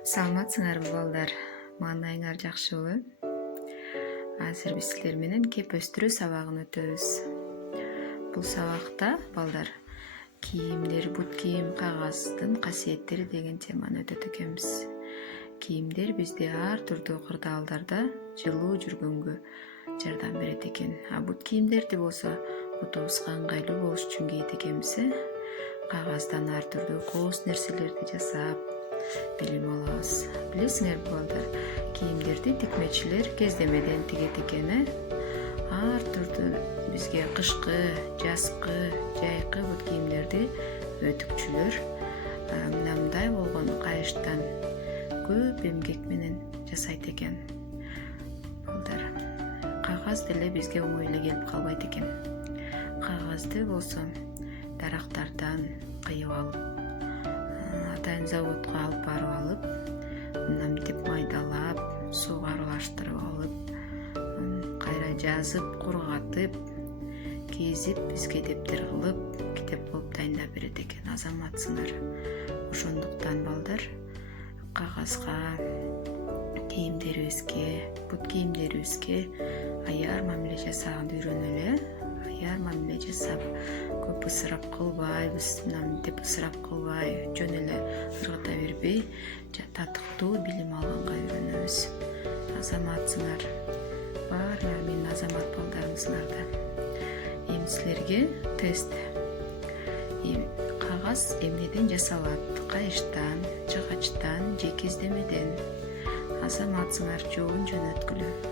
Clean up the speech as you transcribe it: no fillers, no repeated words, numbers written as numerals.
Саламатсыңарбы балдар? Маанайыңар жакшыбы? Азыр биз силер менен кеп өстүрүү сабагын өтөбүз. Бул сабакта балдар кийимдер, бут кийим, кагаздын касиеттери деген теманы өтөт экенбиз. Кийимдер бизди ар түрдүү кырдаалдарда жылуу жүргөнгө жардам берет экен. А бут кийимдерди болсо бутубузга ыңгайлуу болуш үчүн кийет экенбиз. Кагаздан ар түрдүү кооз нерселерди жасап билим алабыз. Билесиңерби балдар, кийимдерди тикмечилер кездемеден тигет экен. Ар түрдүү бизге кышкы, жазкы, жайкы бут кийимдерди өтүкчүлөр мындай болгон кайыштан көп эмгек менен жасайт экен. Балдар, кагаз деле бизге оңой эле келип калбайт экен. Кагазды болсо дарактардан кыйып алып, атайын заводко алып барып алып, мынтип майдалап, сууга аралаштырып алып, кайра жазып, кургатып, кезип, бизге дептер кылып, китеп кылып дайындап берет экен. Азаматсыңар. Ошондуктан балдар, кагазга, кийимдерибизге, бут кийимдерибизге аяр мамиле жасаганды үйрөнөлү. Аяр мамиле жасап, көп ысырап кылбайбыз, мынтип ысырап кылбай, жөн эле ыргыта бербей, татыктуу билим алганга үйрөнөбүз. Азаматсыңар. Баарыңар менин азамат балдарымсыңар. Эми силерге тест. Кагаз эмнеден жасалат? Кайыштан, жыгачтан же кездемеден? Азаматсыңар, жообун жөнөткүлө.